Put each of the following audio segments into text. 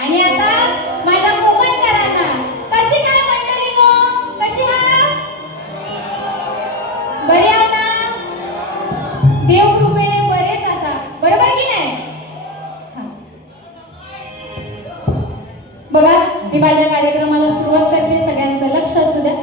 आणि आता माझ्या कोकणकरांना कशी काय मंडळी गो, कशी हा बरे आहो ना? देव कृपेने बरेच असा, बरोबर की नाही? बघा, मी माझ्या कार्यक्रमाला सुरुवात करते. सगळ्यांचं लक्ष असू द्या.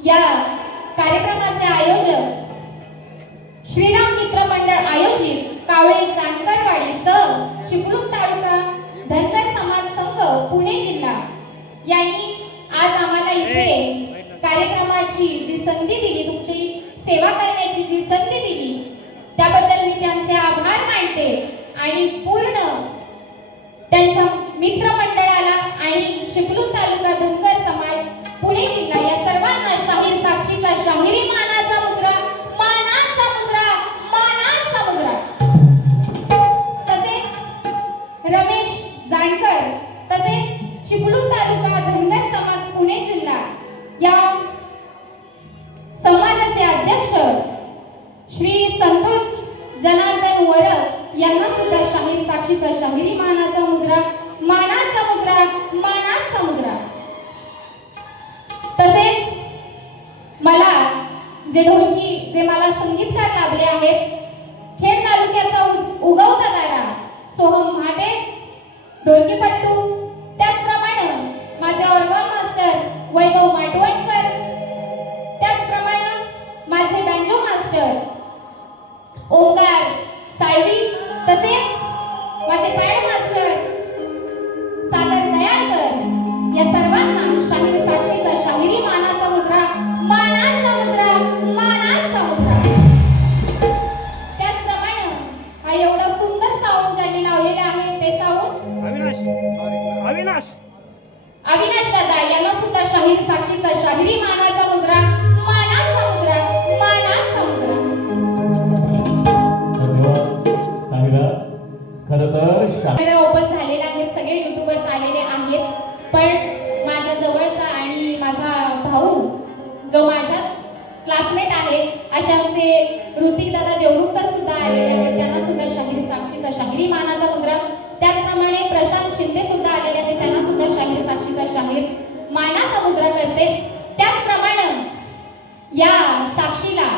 या कार्यक्रमाचे आयोजक श्रीराम मित्र मंडळ आयोजित कावळे जानकरवाडी सह चिपळूण तालुका धनगर समाज संघ पुणे जिल्हा यांनी आज आम्हाला इथे कार्यक्रमाची जी संधी दिली, तुमची सेवा करण्याची जी संधी दिली, त्याबद्दल मी त्यांचे आभार मानते आणि पूर्ण त्यांच्या मित्र मंडळाला आणि चिपळूण तालुका धनगर समाज पुणे जिल्हा या सर्वांना शाहीर साक्षीचा शाहिरी मानाचा मुजरा, मानाचा मुजरा, मानाचा मुजरा. तसेच रमेश जानकर, तसेच चिपळूण तालुका धनगर समाज पुणे जिल्हा या समाजाचे अध्यक्ष श्री संतोष जनार्दन वरद यांना सुद्धा शाहीर साक्षीचा शाहिरी मानाचा मुजरा, मानाचा मुजरा, मानाचा मुजरा. तसेच मला जे मला संगीतकार लाभले आहेत, खेड तालुक्याचा उगवता तारा सोहम महाटे ढोलकीपट्टू, त्याचप्रमाणे माझे ऑर्गन मास्टर वैभव माटवणकर, त्याचप्रमाणे माझे बँजो मास्टर ओंकार साळवी, तसेच माझे पॅड मास्टर सागर दयाळकर, या सर्वांना शाहीर साक्षीचा शाहिरी मानाचा मुजरा, मानाचा मुजरा, मानाचा मुजरा. त्याचप्रमाणे हा एवढा सुंदर साऊंड ज्यांनी लावलेले आहे ते साऊंड अविनाश दादा यांना सुद्धा शाहीर साक्षीचा शाहिरी मानाचा मुजरा, मानाचा मुजरा, मानाचा मुजरा. खरं तर ओपन झालेला आहे, सगळे युट्यूबर्स आलेले आहेत, पण माझ्या जवळचा आणि माझा भाऊ जो माझाच क्लासमेट आहे अशांचे ऋतिक दादा देवरुखकर सुद्धा आलेले आहेत, त्यांना सुद्धा शाहीर साक्षीचा शाहिरी मानाचा मुजरा. त्याचप्रमाणे प्रशांत शिंदे सुद्धा आलेले आहेत, त्यांना सुद्धा शाहीर साक्षीचा शाहीर मानाचा मुजरा करते. त्याचप्रमाणे या साक्षीला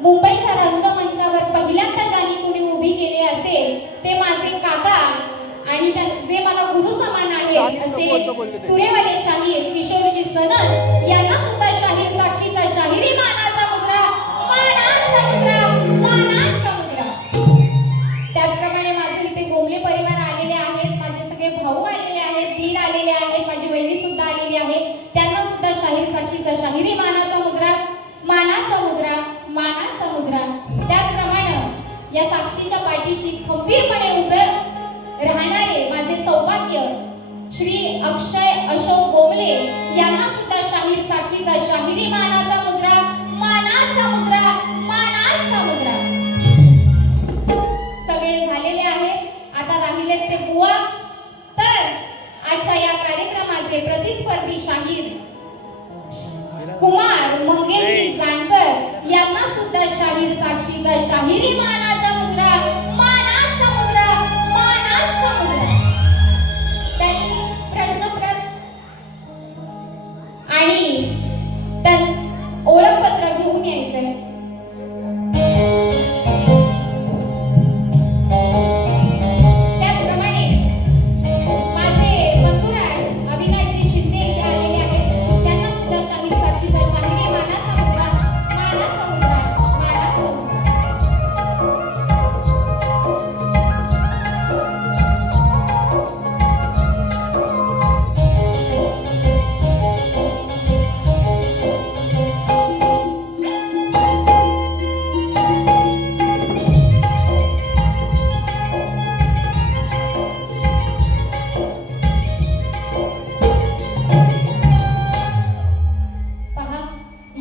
मुंबईच्या रंगमंचावर पहिल्यांदा ज्यांनी कुणी उभी केले असेल ते माझे काका आणि जे मला गुरु समान आहे असे तुरेवाले शाहीर किशोरजी सनद यांना सुद्धा शाहीर साक्षीचा शाहिरी मानाचा मुजरा, मानाचा मुजरा, मानाचा मुजरा. त्याचप्रमाणे माझे इथे गोमले परिवार आलेले आहेत, माझे सगळे भाऊ आलेले आहेत, दीर आलेले आहेत, माझी बहिणी सुद्धा आलेली आहे, त्यांना सुद्धा शाहीर साक्षीचा शाहिरी मानाचा मुजरा, मानाचा मुजरा, मानाचा मुजरा. त्याचप्रमाणे या साक्षीच्या पाठीशी खंबीरपणे उभे राहणारे माझे सौभाग्य श्री अक्षय अशोक गोमले यांना सुद्धा शाहीर साक्षीचा शाहिरी मानाचा मुद्रा, मानाचा मुद्रा, मानाचा मुद्रा. सगळे झालेले आहे. आता राहिले ते बुवा. तर आजच्या या कार्यक्रमाचे प्रतिस्पर्धी शाहीर कुमार मंगेशजी जानकर यांना सुद्धा शाहीर साक्षीचा शाहिरी मानाचा मुद्रा, मानाचा मुद्रा, मानाचा मुद्रा. त्यांनी प्रश्नपत्र आणि ओळखपत्र घेऊन यायचंय.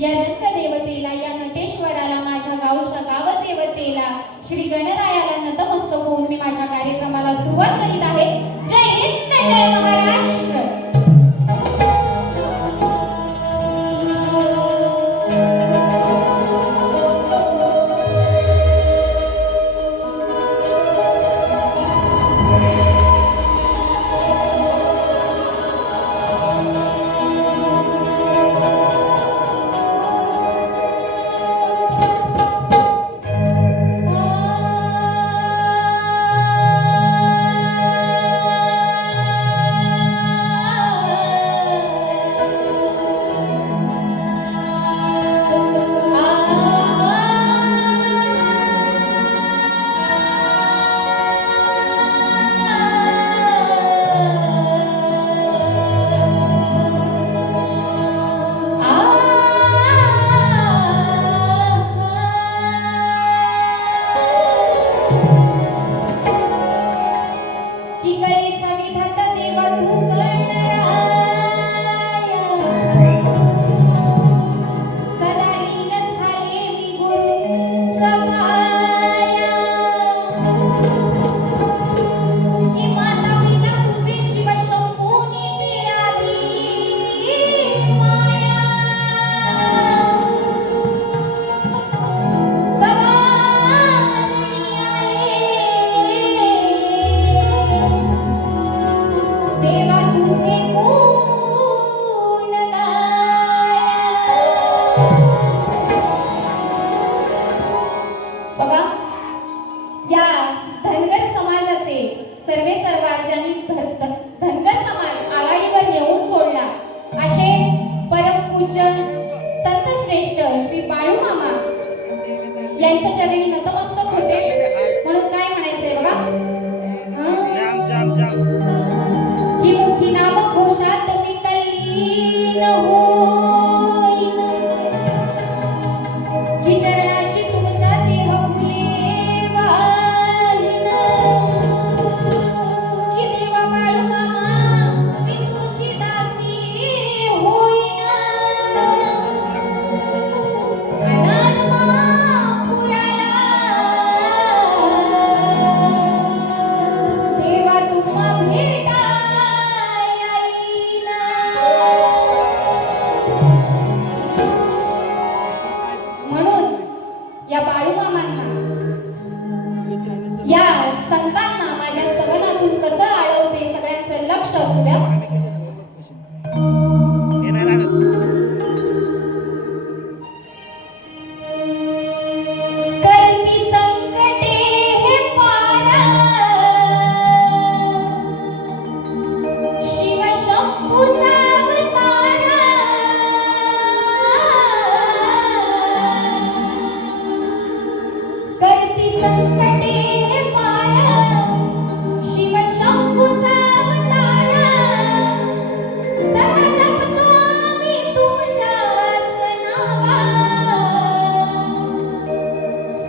या रंगदेवतेला, या नटेश्वराला, माझ्या गावच्या गावदेवतेला, श्री गणरायाला नतमस्तक होऊन मी माझ्या कार्यक्रमाला सुरुवात करीत आहे. जय हिंद, जय महाराष्ट्र. धनगर समाज आघाडीवर येऊन सोडला असे परमपूज्य संत श्रेष्ठ श्री बाळू मामा यांच्या चरणी नतमस्तक होते. म्हणून काय म्हणायचंय बघा, की मुखी नाम घोषात मी तल्लीन होईन, की चरणाशी तुमच्या देह फुले वाहिन, की देवा बाळू मामा मी तुमची दासी होईन, अनाथ महापुराला देवा तुम्हा भेटाय येईन. म्हणून या बाळू मामांना, या संतांना माझ्या सवनातून कसं आळवते सगळ्यांचं लक्ष असू द्या. करती संकटे हे पारा, शिव शंभूचा अवतारा, करती संकटे हे पारा, शिव शंभूचा अवतारा, सदा जपतो आम्ही तुमच्याच नावा,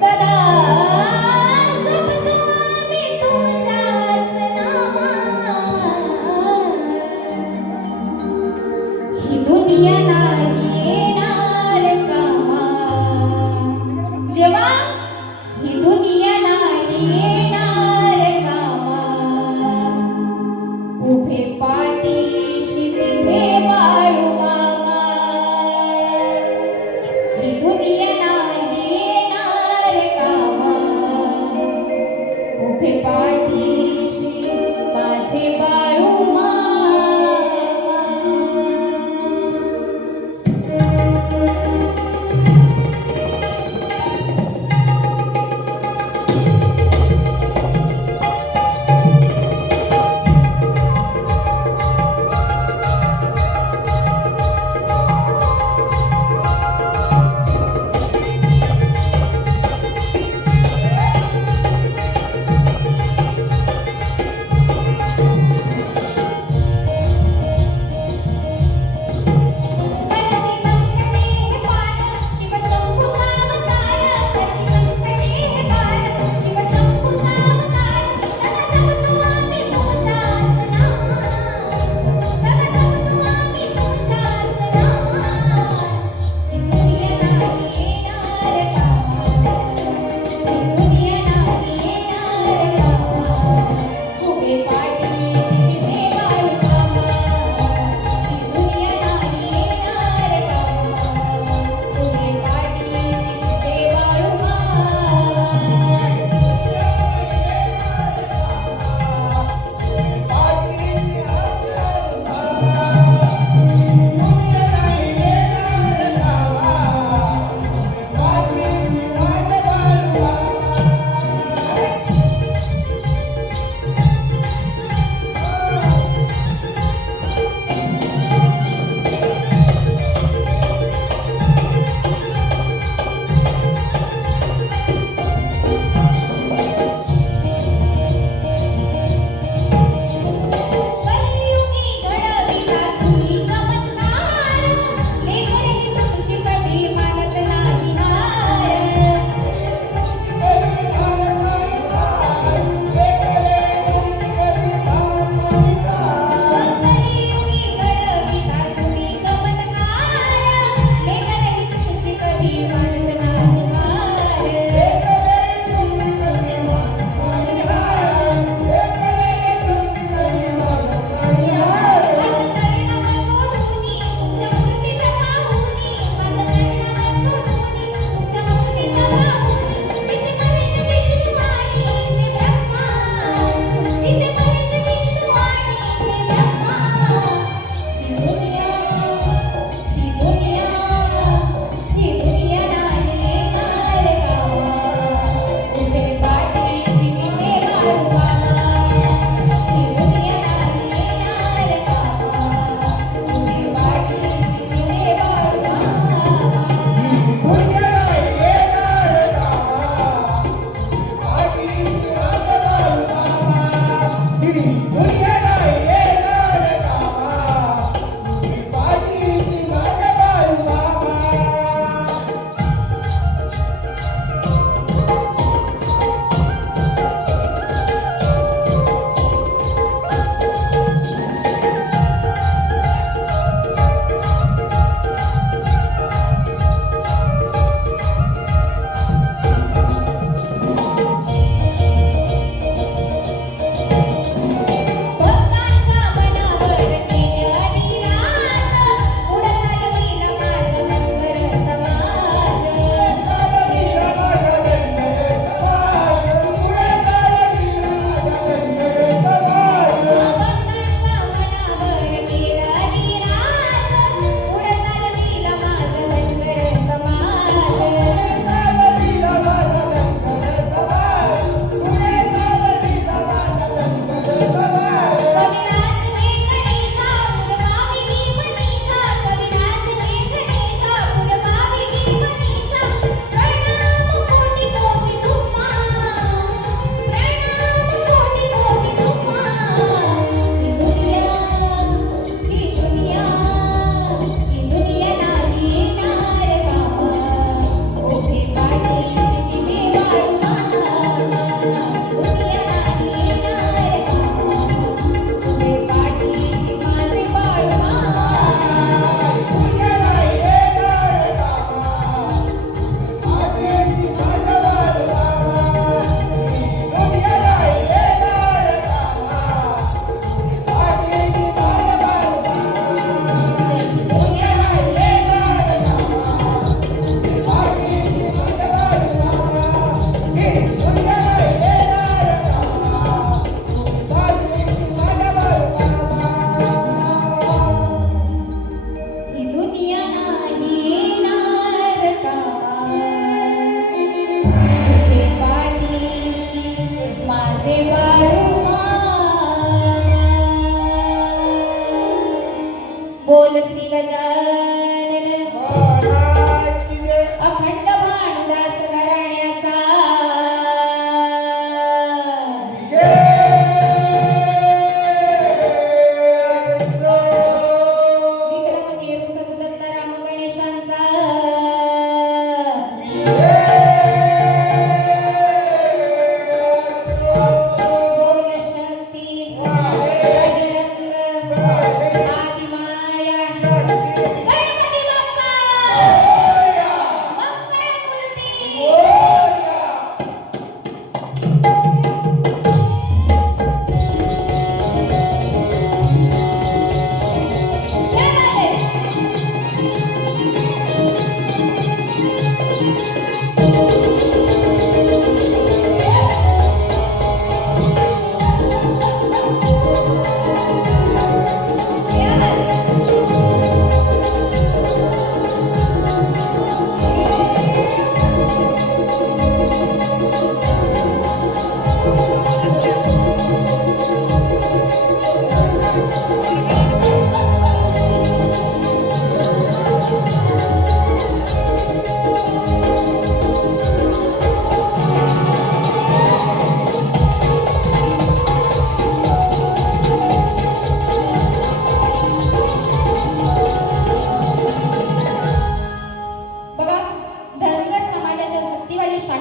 सदा ही दुनिया नाही येणार कामा उभे पाठीशी तिथे बाळू मामा ही दुनिया नाही येणार कामा उभे पाठीशी माझे बाळू मामा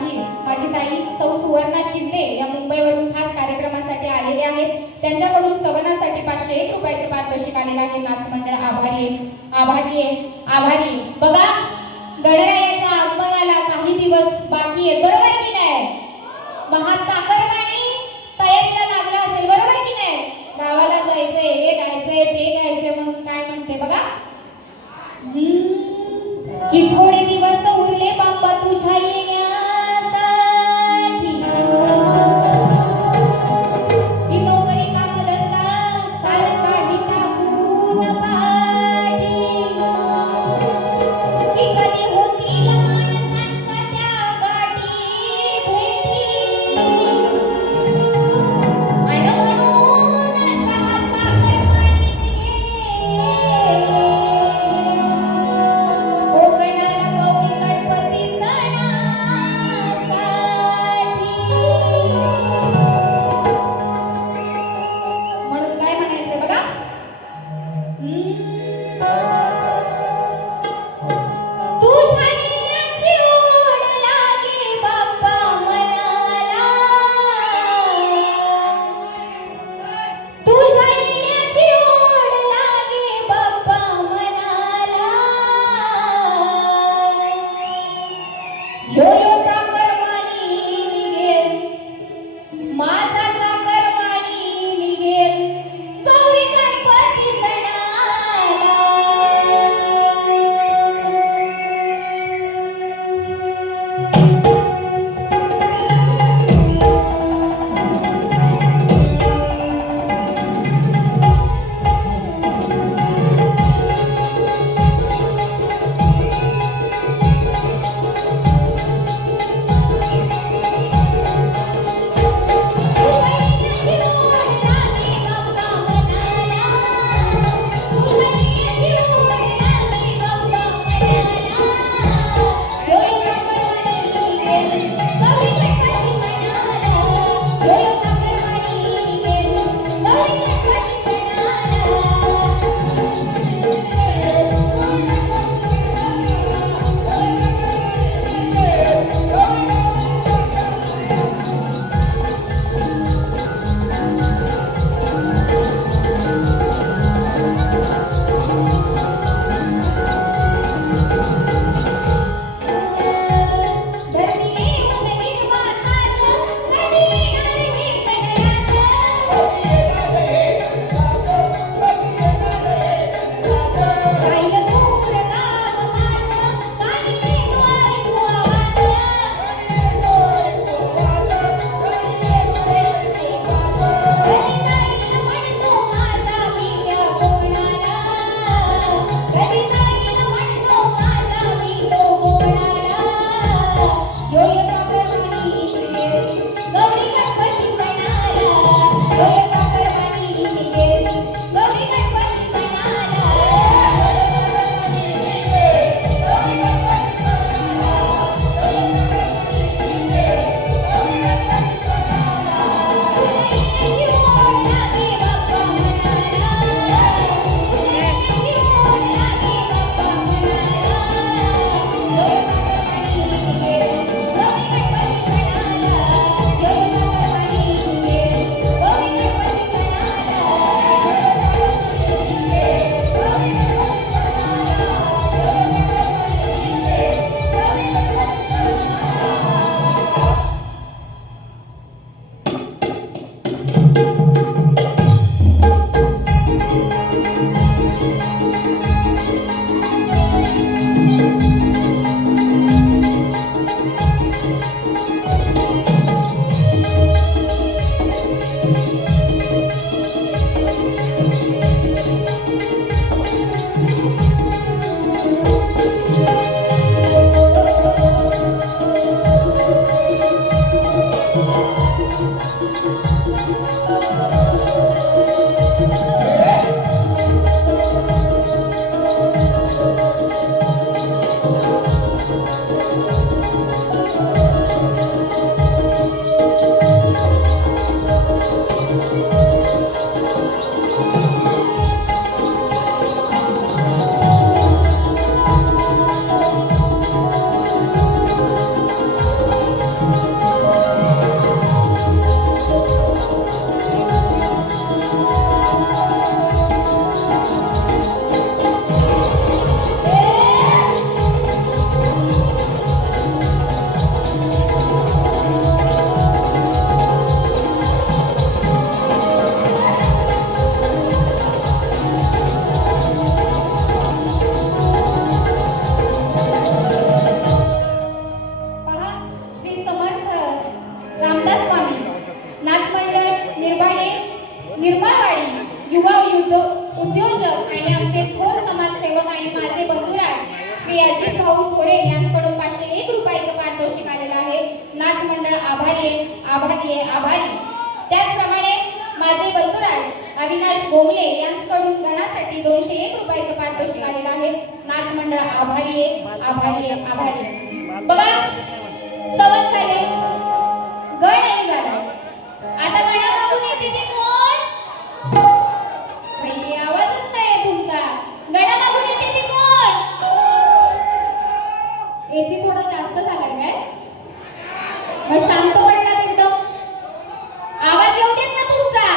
माझी ताई सौ सुवर्णा शिंदे या मुंबईवरून खास कार्यक्रमासाठी आलेले आहेत. त्यांच्याकडून सवनासाठी 501 रुपयाचे पारितोषिक आलेले आहे. नाच मंडळ आभारी. बघा, गणरायाच्या आगमनाला काही दिवस बाकी आहे, बरोबर की नाही? महाचाकरमानी तयारीला लागला असेल, बरोबर की नाही? गावाला जायचंय, हे गायचंय, ते गायचंय म्हणून काय म्हणते बघा, की थोडे दिवस उरले बाप्पा तुझ्या येण्यासाठी, की नोकरी कामधंदा सारं काही टाकून पाठी, की कधी होतील माणसांच्या त्या गाठी भेटी, आणि म्हणून सहा चाकरमानी कोकणाला गौरी गणपती सणासाठी. म्हणून काय म्हणायचं बघा, तुझ्या येण्याची ओढ लागे बाप्पा मनाला, तुझ्या येण्याची ओढ लागे बाप्पा मनाला, यो यो चाकरमानी निघेल, माझा चाकरमानी निघेल, गौरी गणपती सणाला. युवा उद्योजक आणि आमचे थोर समाजसेवक आणि माझे बंधुराज श्री अजित भाऊ खोरे यांच्याकडून 501 रुपयाचं पारितोषिक आलेलं आहे. नाच मंडळ आभारी आहे, आभारी आहे, आभारी. त्याचप्रमाणे माझे बंधुराज अविनाश गोमले यांच्याकडून गणासाठी 201 रुपयाचं पारितोषिक आलेलं आहे. नाच मंडळ आभारी आहे, आभारी आहे, आभारी आहे. बघा सवत झाले, गणही झाला. आता गणा मागून येते ते कोण? भाई आवाजच नाही तुमचा. गणा मागून येते ते कोण? एसी थोडा जास्त झालाय काय? मग शांत पडला एकदम. आवाज येऊ देत ना तुमचा.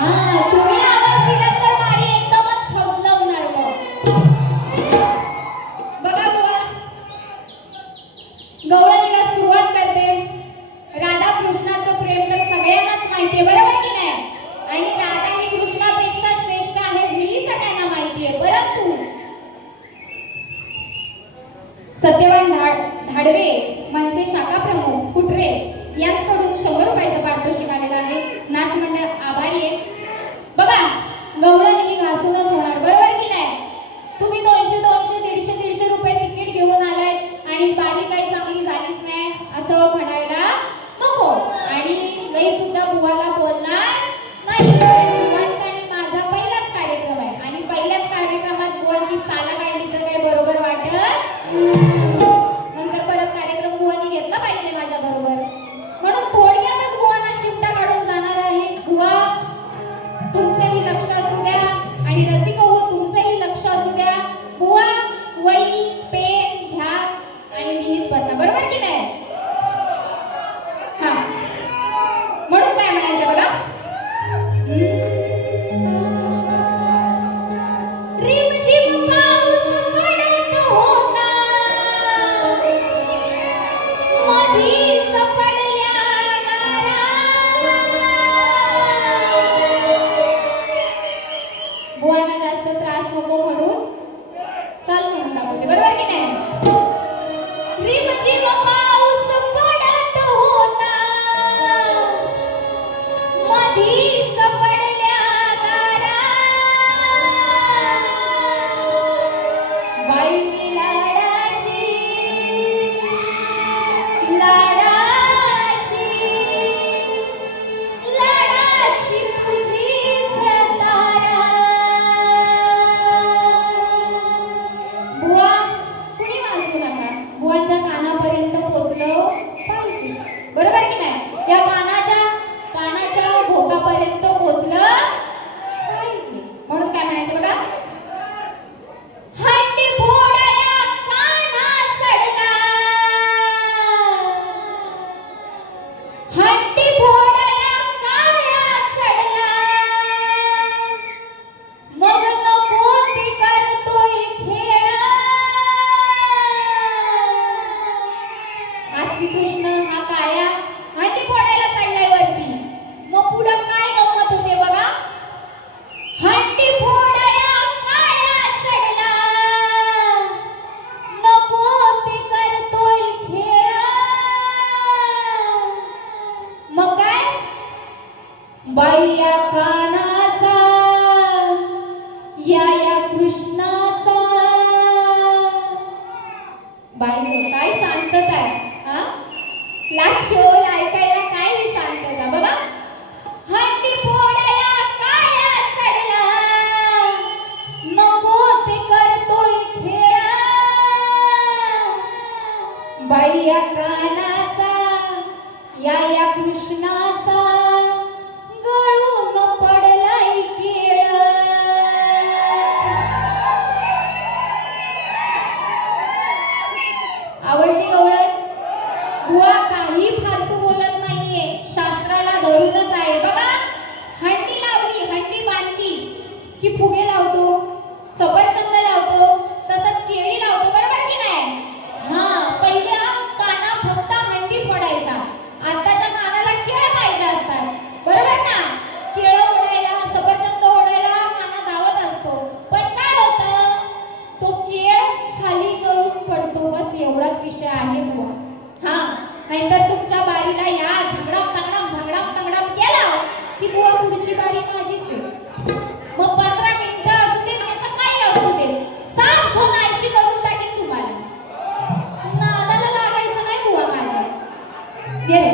हा तुम्ही आवाज दिला तर मारी एकदमच थबलवणार मग. बघा बुवा गवळणीला सुरुवात करते. राधा कृष्णाचं प्रेम तर सगळ्यांनाच माहिती आहे, बरोबर की नाही? आणि राधा ही कृष्णापेक्षा श्रेष्ठ आहे हेही सगळ्यांना माहिती आहे. परंतु सत्यवान धाडवे मनसे शाखा प्रमुख कुटरे यांच्याकडून 100 रुपयाचं पारितोषिक आलेलं आहे. नाच मंडळ आभारी आहे. बघा गवळण ही घासूनच होणार, बरोबर की नाही? तुम्ही 200 150 रुपये तिकीट घेऊन आलाय आणि बारी काही चांगली झालीच नाही असं म्हणायला नको. आणि लई सुद्धा बुवाला बोलणार नाही. बुवांचा आणि माझा पहिलाच कार्यक्रम आहे आणि पहिल्याच कार्यक्रमात बुवांची साला काढली तर काही बरोबर वाटत. नंतर परत कार्यक्रम बुवांनी घेतला पाहिजे माझ्या बरोबर. म्हणून थोडक्यातच बुवांना चिमटा काढून जाणार आहे. बुवा तुमचंही लक्ष असू द्या आणि रसिक हो तुमचंही लक्ष असू द्या. बुवा वही पेन घ्या आणि लिहित बसा, बरोबर की नाही? हा म्हणून काय म्हणायचं बघा. रिमझिम पाऊस पडत होता, मधीच पडल्या गारा. बुवांना जास्त त्रास नको म्हणून चाल म्हणून दाखवते, बरोबर की नाही? रिमझिम पाऊस पडत होता, मधीच पडल्या गारा. बाई मी लाडाची, लाडाची, लाडाची तुझीच तारा. बुवा कुणी वाजू नका, बुवाच्या कानापर्यंत पोहोचलं पाहिजे, बरोबर की नाही? या कानाच्या भोकापर्यंत पोहोचलं पाहिजे. म्हणून काय म्हणायचं बघा. हंडी फोडया काना चढला, हंडी फोडया काया चढला. मग नको ती करतोय खेळ. हा श्रीकृष्ण हा काया हंडी फोडायला चढलाय वरती. मग पुढं काय गंमत होते बघा. हंडी फोडया काया चढला, नको ते करतोय खेळ. मग काय बाई या कानाचा, या कृष्णाचा. बाई काय शांतता आहे हा. लाक्षोल ऐकायला काय ही शांतता बघा. हंडी फोडया काया चढला, नको ते करतोय खेळ. बाई या कानाचा, या कृष्णाचा, गळून पडलाय केळ. आवडली गवळण? बुवा काही फालतू बोलत नाहीये, शास्त्राला धरूनच आहे. बघा हंडी लावली, हंडी बांधली की फुगे लावतो, सफरचंद लावतो, तसंच केळी लावतो, बरोबर की नाही? हा पहिल्या काना फक्त हंडी फोडायचा, आताच्या कानाला केळ पाहिजे असतात, बरोबर ना? केळ ओढायला, सफरचंद ओढायला काना धावत असतो. पण काय होतं, तो केळ खाली गळून पडतो. बस एवढाच विषय आहे बुवा. हा नाहीतर तुमच्या बारीला या झगडम झगडम झगडम झगडम केला की बुवा पुढची बारी माझीच आहे. घे.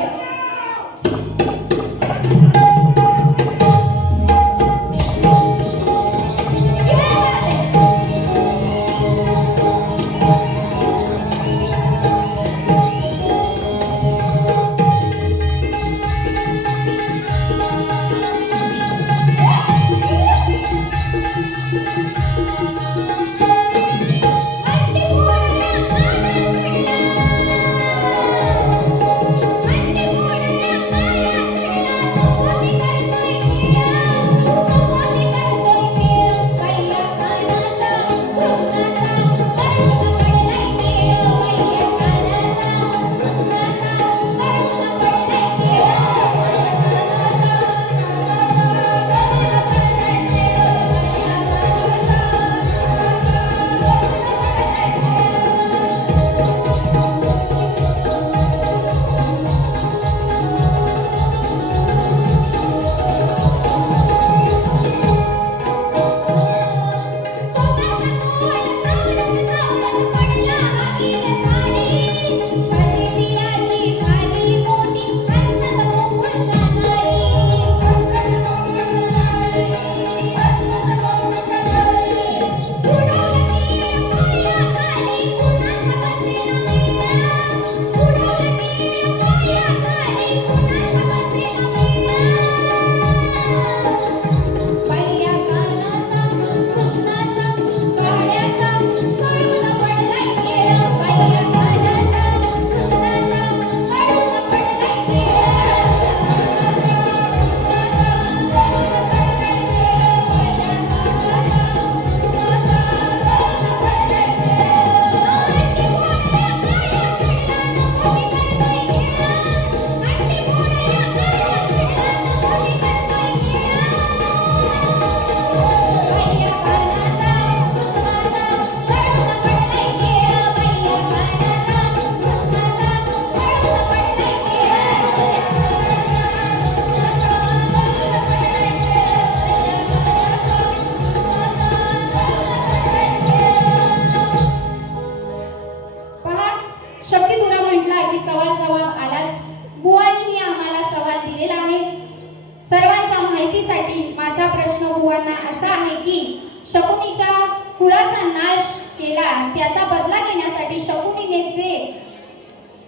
त्याचा बदला घेण्यासाठी शकुनीने जे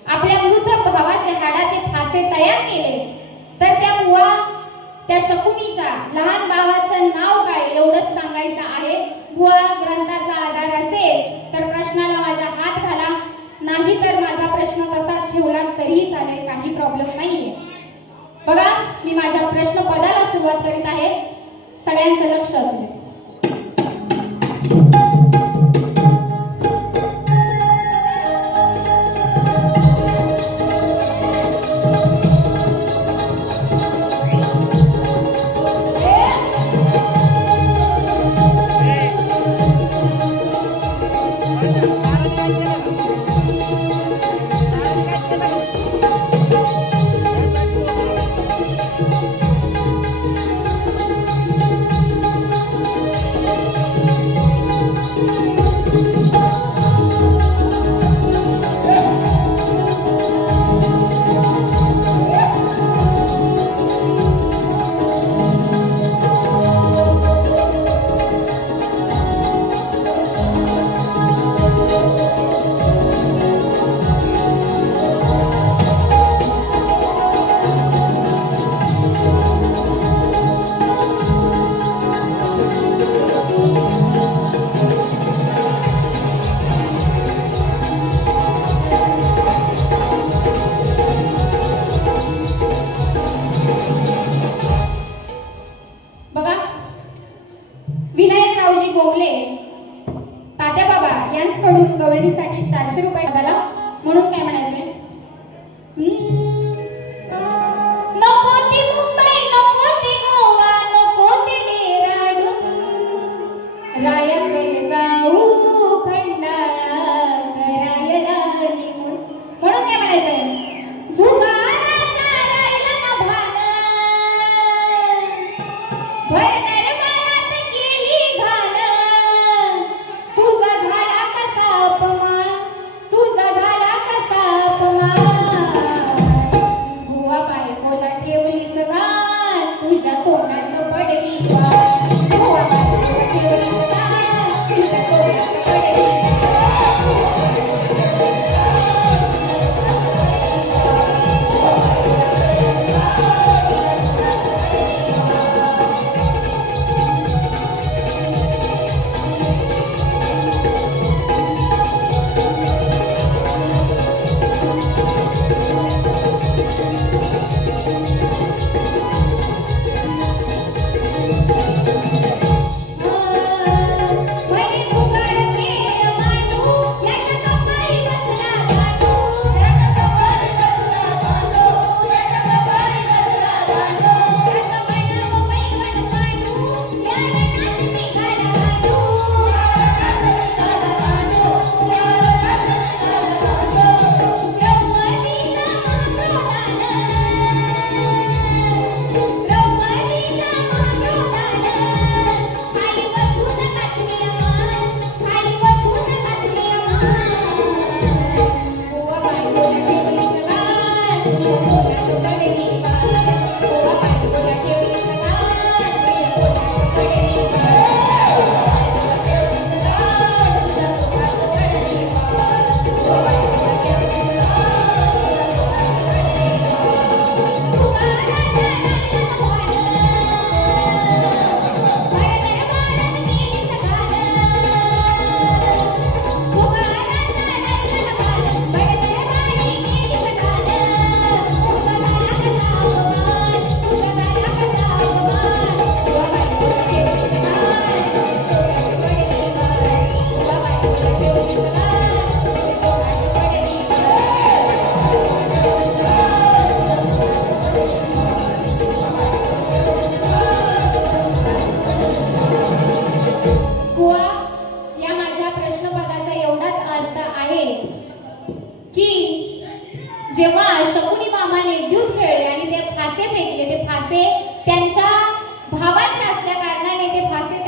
आपल्या मृत भावाचे हाडाचे फासे तयार केले, तर त्या शकुनीच्या लहान भावाचं नाव काय एवढंच सांगायचं आहे. बुवा ग्रंथाचा आधार असेल तर प्रश्नाला माझा हात घाला, नाही तर माझा प्रश्न तसाच ठेवला तरी चालेल, काही प्रॉब्लेम नाहीये. बघा मी माझ्या प्रश्न पदाला सुरुवात करीत आहे. सगळ्यांचं लक्ष असू दे. जेव्हा शकुनी मामाने दूध खेळले आणि ते फासे फेकले, ते फासे त्यांच्या भावाचे असल्या कारणाने ते फासे